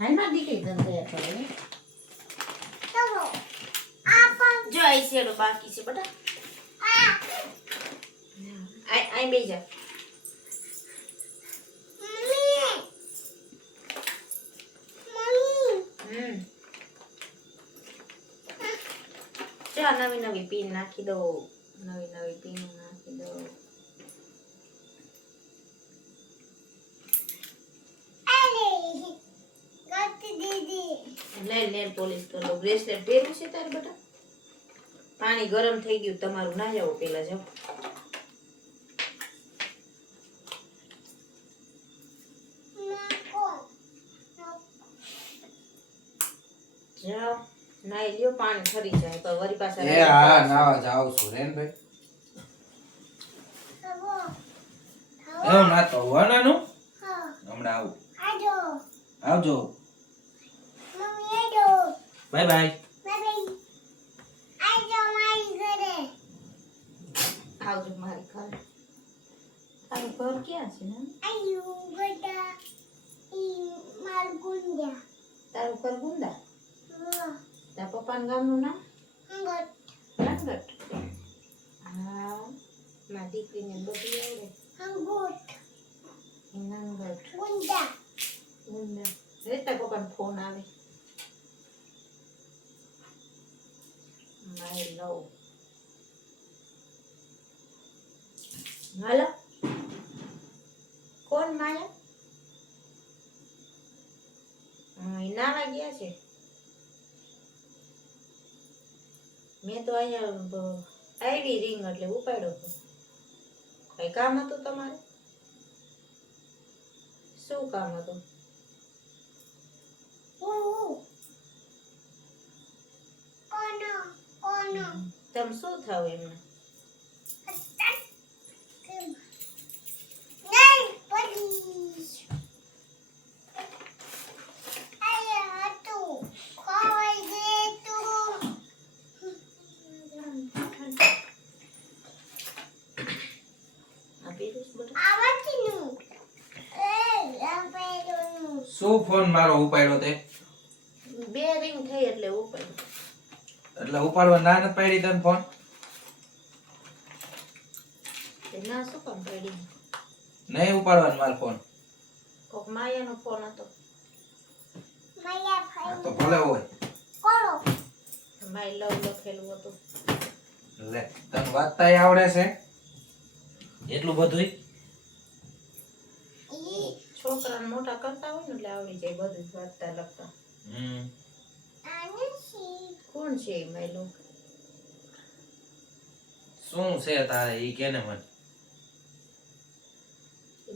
હાલ માં દીકરી ધંધે કરે ચલો આપણ જો આઈ શેડો બાકી છે બેટા આઈ બે જા ચા નવી નવી પીન નાખી દો નવી નવી પીન નાખી દો નેલ પોલિશ કરી દો બ્રેસલેટ પહેરવું છે તારે બેટા પાણી ગરમ થઈ ગયું તમારું ના જાવ પેલા જાવ જાઓ નાઈ લ્યો પાણી ઠરી જાય તો વરી પાછા એ હા નાવા જાવ છું રેન ભાઈ એવું ના તો હોનાનું હમણાં આવું આવજો બાય બાય આવજો મારી ઘરે તારું ઘર ક્યાં છે ને તારું ઘર ગુંદા તારા પપ્પાના ગામનું નામ રંગટ હા મારી દીકરીને બધી આવડે નંગટ ગુંદા તારા પપ્પાનો ફોન આવે માય લવ હાલો કોણ માયા નાવા ગયા છે મેં તો અહીંયા આવી રિંગ એટલે ઉપાડ્યો કઈ કામ હતું તમારે શું કામ હતું તમે શું થાવ એમને શું ફોન મારો ઉપાડ્યો તે બે રિંગ થઈ એટલે ઉપાડ્યો એટલે ઉપાડવા ના નથી પાડી તને ફોન ના શું કામ પડી નહીં ઉપાડવાનો મારો ફોન કોક માયાનો ફોન હતો તો ભલે હોય માય લવ લખેલું હતું લે તને વાંચતા આવડે છે એટલું બધું છોકરાને મોટા કરતા હોય ને એટલે આવડી જાય બધું વાંચતા લખતા કોણ છે એ માય લવ શું છે તારે ઈ કેને મને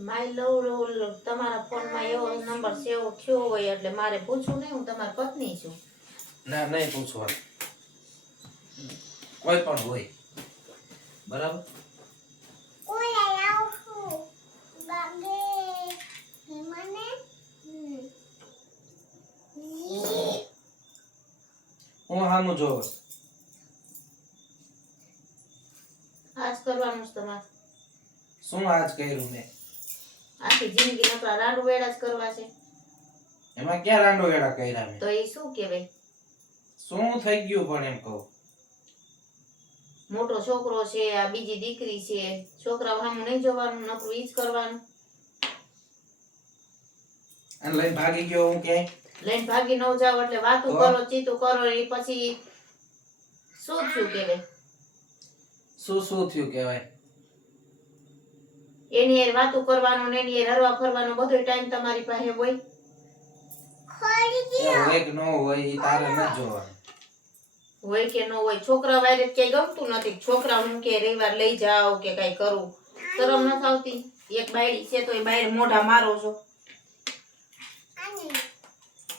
માય લવ તમારા ફોનમાં એવો નંબર સેવ થયો હોય એટલે મારે પૂછવું નહીં હું તમારી પત્ની છું ના નહીં પૂછવાનું કોઈ પણ હોય બરાબર હું હામું જોવ આજ કરવાનું છે તમારે શું આજ કર્યું મેં આખી જિંદગી નકરા રાંડુ વેડા જ કરવા છે એમાં ક્યાં રાંડો વેડા કર્યા મેં તો એ શું કહેવાય શું થઈ ગયું પણ એમ કહું મોટો છોકરો છે આ બીજી દીકરી છે છોકરા સામું નહીં જોવાનું નકરું ઈ જ કરવાનું અને લઈને ભાગી ગયો હું ક્યાંય લઈને ભાગી ન જાવ એટલે વાતું કરો ચીતું કરો એ પછી શું થયું કહેવાય શું થયું કહેવાય એની યાર વાતું કરવાનું ને એની યાર હરવા ફરવાનો બધો ટાઈમ તમારી પાસે હોય હોય કે ન હોય ઈ તારે ન જોવાનું હોય કે ન હોય છોકરા વાયરે ક્યાંય ગમતું નથી છોકરા હું કે રવિવાર લઈ જાવ કે કઈ કરું શરમ ન આવતી એક બાયડી છે તો એ બાયર મોઢા મારો છો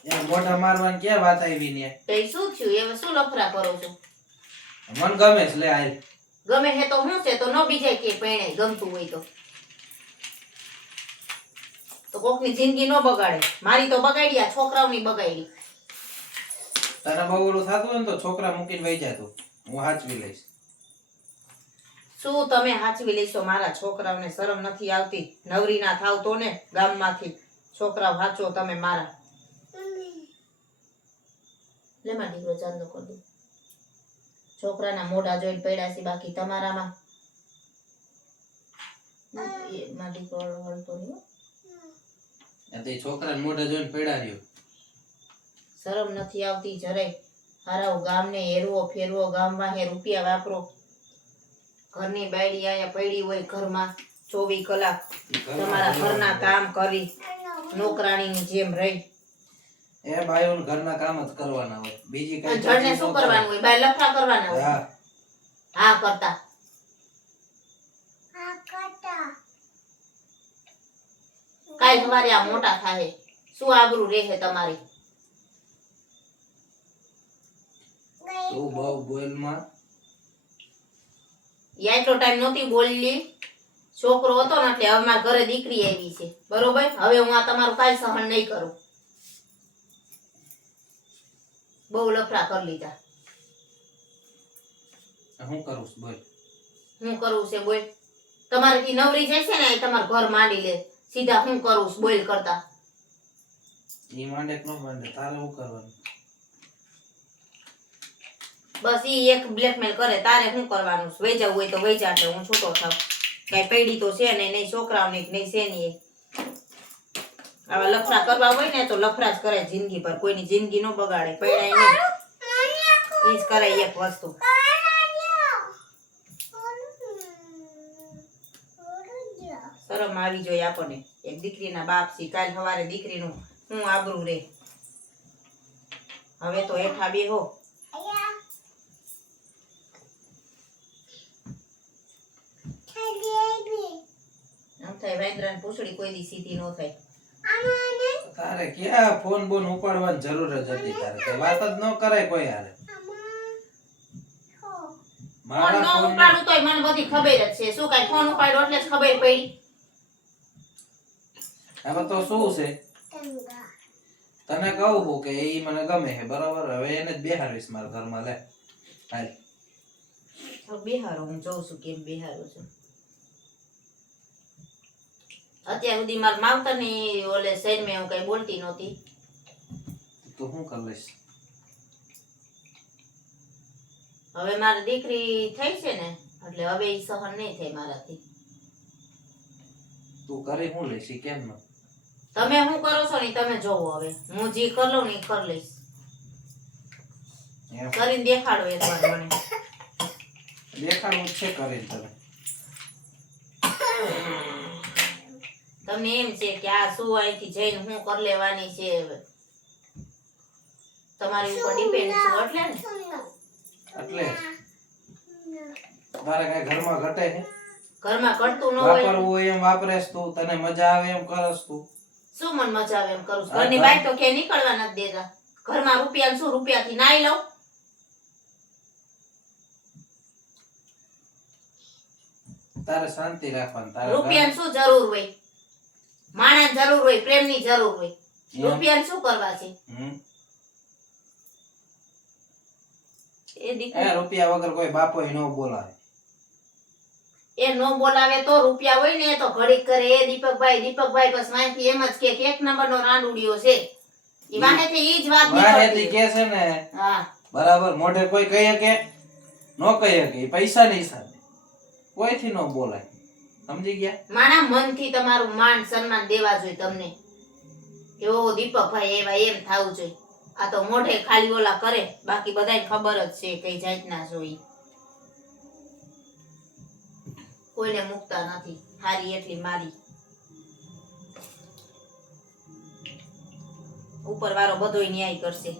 એ મોઢા મારવાની ક્યાં વાત આવી ને તો એ શું થયું એમાં શું લફરા કરો છો મન ગમે છે લે આય ગમે હે તો હું છે તો ન બીજાય કે પરણે ગમતું હોય તો કોકની જિંદગી ન બગાડે મારી તો બગાડી આ છોકરાઓની બગાડી તને બહુ ઓલું થતું હોય ને તો છોકરા મૂકીને વહી જાય તું હું હાચવી લઈશ શું તમે હાચવી લેશો મારા છોકરાઓને શરમ નથી આવતી નવરી ના થાવ તો ને ગામમાંથી છોકરાઓ હાચો તમે મારા લે માં દીકરો ચાંદો કરી દે. છોકરાના મોઢા જોઈને પડ્યા છે, બાકી તમારામાં માં દીકરો હળતો નહીં હો. આ તો ઈ છોકરાને મોઢે જોઈને પડ્યા રહ્યો. શરમ નથી આવતી જરાય. હારાઓ ગામને હેરવો ફેરવો, ગામમાં હે રૂપિયા વાપરો. ઘરની બાયડી આયા પડી હોય ઘરમાં 24 કલાક તમારા ઘરના કામ કરી નોકરાણીની જેમ રહી. એ બાયોને ઘરના કામ જ કરવાના હોય, બીજી કઈ જણને શું કરવાનું હોય? બાય લફડા કરવાના હોય. હા હા કરતા. કાલ સવારે આ મોટા થાય શું આબરૂ રહે તમારી? તું બહુ બોલમાં. યા એટલો ટાઈમ નહોતી બોલી. છોકરો હતો ને એટલે હવે મારા ઘરે દીકરી આવી છે, બરોબર? હવે હું આ તમારું કાંઈ સહન નહીં કરું. બહુ લફડા કરી લીધા. હું કરું છું બોલ. હું કરવું છે બોલ. તમારાથી નવરી જાય છે ને એ તમારું ઘર માંડી લે. સીધા હું કરું છું બોલ કરતા. ઈ માંડે કે ન માંડે, તારે શું કરવાનું? બસ ઈ એક બ્લેકમેલ કરે. તારે શું કરવાનું છે? વહી જવું હોય તો વહી જાતે, હું છૂટો થાવ. કઈ પૈડી તો છે નહીં છોકરાઓને નહીં છે નહીં. આવા લફડા કરવા હોય ને તો લફડા જ કરે જિંદગી પર. કોઈની જિંદગી ન બગાડે, પૈડાય નહીં. ઈ જ કરે એક વસ્તુ. શરમ આવી જોઈએ આપણને. એક દીકરીના બાપ છે, કાલ સવારે દીકરીનું હું આબરૂ રે. હવે તો હેઠા બેહો. આમ થાય વાંદરાની પૂંછડી કોઈ દી સીધી ન થાય. તારે ક્યાં ફોન બોન ઉપાડવાની જરૂર જ હતી? તારે કઈ વાત જ ન કરાય કોઈ હારે. ફોન મારા ન ફોન ઉપાડું તોય મને બધી ખબર જ છે. શું કાંઈ ફોન ઉપાડ્યો એટલે જ ખબર પડી. આમાં તો શું છે, તને કહું કે ઈ મને ગમે છે બરાબર. હવે એને જ બેહારીશ મારા ઘરમાં. લે હાલ. બિહારો હું જોઉં છું કેમ બિહારો છું. અત્યાર સુધી મારા માવતર ની ઓલે શહેર મેં હું કઈ બોલતી નહોતી. તો શું કરી લઈશ? હવે મારી દીકરી થઈ છે ને એટલે હવે ઈ સહન નહીં થાય મારાથી. તું કરી શું લઈશ ઈ કેમ ન? તમે શું કરો છો ને ઈ તમે જોવો. હવે હું જે કરી લઉં ને ઈ કરી લઈશ. એમ કરીને દેખાડો એકવાર મને. દેખાડવું જ છે કરીને તને. તમને એમ છે કે આ શું અહીંથી જઈને હું કરી લેવાની છે. તમારી ઉપર ડિપેન્ડ છું એટલે ને. એટલે તારે કઈ ઘરમાં ઘટે છે? ઘરમાં કરતું ન હોય. વાપરવું હોય એમ વાપરેશ તું, તને મજા આવે એમ કરસ તું. શું મન મજા આવે એમ કરું છું? ઘરની બહાર તો કે નીકળવા નથી દેતા. ઘરમાં રૂપિયા શું રૂપિયાથી નાઈ લઉં? તારે શાંતિ રાખવાની. તારે રૂપિયાની શું જરૂર હોય? માણસ જરૂર હોય, પ્રેમની જરૂર હોય. રૂપિયા શું કરવા છે? એ દીકરી રૂપિયા વગર કોઈ બાપો ન બોલાવે. એ નો બોલાવે તો રૂપિયા હોય ને તો ઘડીક કરે એ દીપકભાઈ બસ વાંચી એમ જ કે એક નંબરનો રાંડુડિયો છે. ઈ વાહેથી ઈ જ વાત વાહેથી નીકળતી. કે છે ને હા બરાબર. મોઢે કોઈ કહે કે નો કહે કે ઈ પૈસાની હિસાબે કોઈથી ન બોલાય. સમજી ગયા? મારા મનથી તમારું માન સન્માન દેવા જોઈએ તમને કે ઓ દીપકભાઈ એવા એમ થાવું જોઈએ. આ તો મોઢે ખાલી ઓલા કરે, બાકી બધાય ખબર જ છે કઈ જાતના જોઈ. કોઈને મુકતા નથી. હારી એટલી મારી. ઉપર વાળો બધોય ન્યાય કરશે.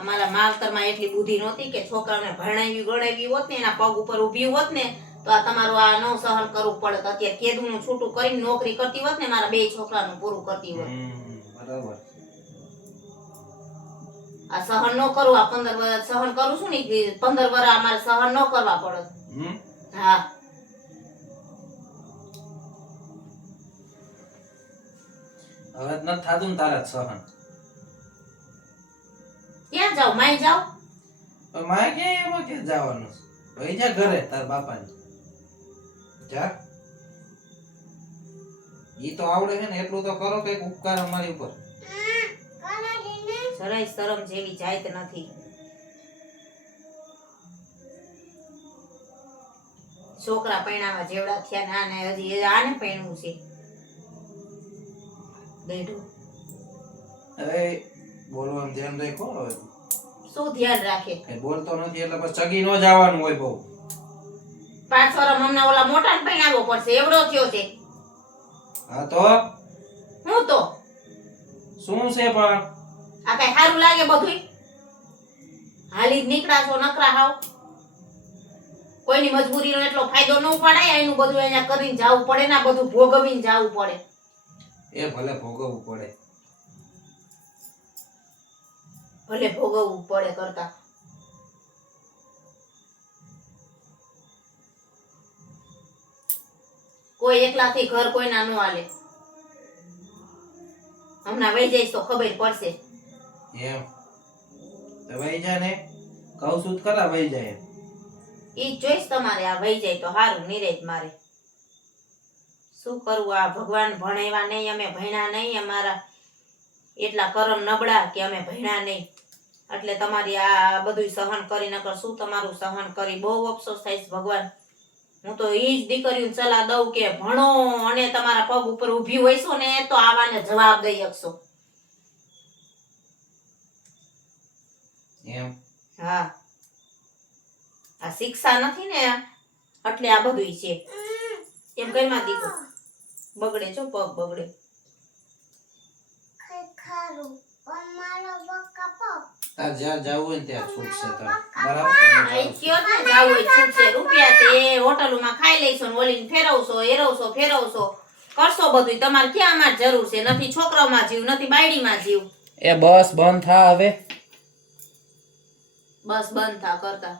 અમારા માવતરમાં એટલી બુદ્ધિ નહોતી કે છોકરાઓને ભણાવી ગણાવી હોત ને એના પગ ઉપર ઊભી હોત ને તો આ તમારું આ નો સહન કરવું પડત. અત્યારે કેદુનું છૂટું કરીને નોકરી કરતી હોત ને મારા 2 છોકરાનું પૂરું કરતી હોત. બરાબર. આ સહન ન કરું. આ 15 વર્ષ સહન કરું છું ને 15 વર્ષ અમારે સહન ન કરવા પડત. હા હવે ન થાતું ને તારા સહન. ક્યાં જાવ? માઈ જાવ. પણ મારે કે એમાં કે જવાનું છે? ભાઈ જા ઘરે તાર બાપાને જા. ઈ તો આવડે છે ને એટલું તો કરો કઈક ઉપકાર અમારી ઉપર. જરાય શરમ જેવી જાત નથી. છોકરા પૈણાવા જેવડા થયા ને આને હજી આને પૈણવું છે બેઠું. અરે બોલવાનું ધ્યાન રાખો હવે. શું ધ્યાન રાખે? કઈ બોલતો નથી એટલે બસ ચગી ન જવાનું હોય બહુ. 5 વર્ષ હમણાં ઓલા મોટાને પૈણાવવો પડશે એવડો થયો છે. હા તો હું તો શું છે પણ આ કઈ સારું લાગે બધું? હાલી જ નીકળા છો નકરા હાવ. કોઈની મજબૂરીનો એટલો ફાયદો ન ઉપાડાય. એનું બધું અહીંયા કરીને જાવું પડે ને બધું ભોગવીને જાવું પડે. એ ભલે ભોગવવું પડે. ભલે ભોગવવું પડે કરતા કોઈ એકલાથી ઘર કોઈના ન હાલે. હમણાં વહી જઈશ તો ખબર પડશે. એમ તો વહી જા ને કહું છું તો ખરા વહી જાય. ઈ જોઈશ તમારે. આ વહી જાય તો સારું નિરેજ મારે. શું કરવું? આ ભગવાન ભણેવા નહીં, અમે ભણ્યા નહીં, અમારા એટલા કરમ નબળા કે અમે ભણ્યા નહીં. એટલે તમારી આ બધું સહન કરી નકર શું તમારું સહન કરી. બહુ અફસોસ થાય છે ભગવાન. હું તો ઈ જ દીકરીઓને સલાહ દઉં કે ભણો અને તમારા પગ ઉપર ઊભી હોઈશો ને તો આવાને જવાબ દઈ શકશો. એમ હા, આ શિક્ષા નથી ને એટલે આ બધું છે. એમ કઈમાં દીકરો બગડે છો, પગ બગડે. ખારું અમારો બક્કા પપ તાર જ્યાં જાવું હોય ને ત્યાં છૂટશે તાર. બરાબર આ ઈ કયો ને જાવું હોય છૂટશે. રૂપિયા તે હોટલોમાં ખાઈ લઈશો ને ઓલીને ફેરવશો, એરવશો, ફેરવશો, કરશો બધું. તમારે ક્યાં અમાર જરૂર છે? નથી છોકરાઓમાં જીવ, નથી બાયડીમાં જીવ. એ બસ બંધ થા હવે. બસ બંધ થા કરતા.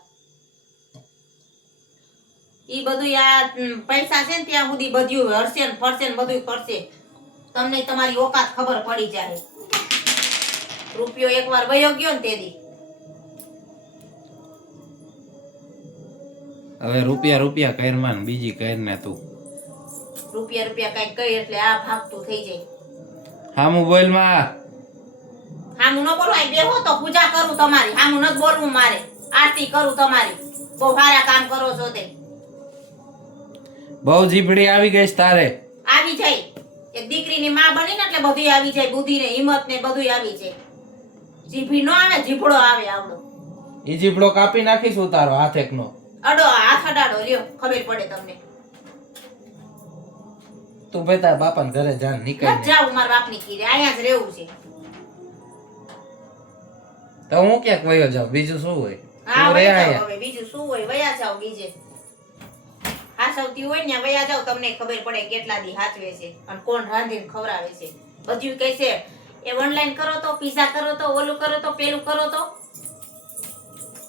ઈ બધું આ પૈસા છે ને ત્યાં સુધી બધું હરશે ને ફરશે ને બધું કરશે. તમને તમારી ઓકાત ખબર પડી જાય. રૂપિયો એકવાર વયો ગયો ને તેદી હવે રૂપિયા રૂપિયા કરમાં બીજી કર ને તું. રૂપિયા કઈક કહી એટલે આ ભાગતું થઈ જાય. હામું બોલ માં. હામું ન બોલવાય. બેહો તો પૂજા કરું તમારી. હામું ન બોલવું મારે. આરતી કરું તમારી. બહુ સારા કામ કરો છો તે. બહુ જીભડી આવી ગઈ છે તારે. આવી જાય. એક દીકરીની માં બની ને એટલે બધું આવી જાય. બુદ્ધિ ને હિંમત ને બધું આવી જાય. જીભી નો આવે, જીભડો આવે આવડો. ઈ જીભડો કાપી નાખીશું તારો હાથ એકનો. અડો હાથ અડાડો લ્યો ખબર પડે તમને. તું ભાઈ તાર બાપાને ઘરે જાન નીકળ. ન જાવ મારા બાપની કીરે. અહીંયા જ રહેવું છે. તો હું ક્યાંક વયો જાઉં, બીજું શું હોય? હા તું રે વયા જાવ આયા. હવે. બીજું શું હોય? વયા જાવ બીજે. હાસવતી હોય ને વયા જાવ. તમને ખબર પડે કેટલા દી હાચવે છે અને કોણ રાંધીને ખવડાવે છે. બધું કહે છે એ ઓનલાઈન કરો તો, પીઝા કરો તો, ઓલું કરો તો, પેલું કરો તો.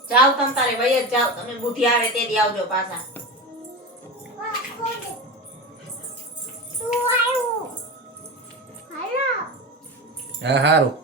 જાવ તમ તારે વયા જ જાવ. તમે બુદ્ધિ આવે તે દી આવજો પાછા. તું આવ્યું હાલો હા હારું.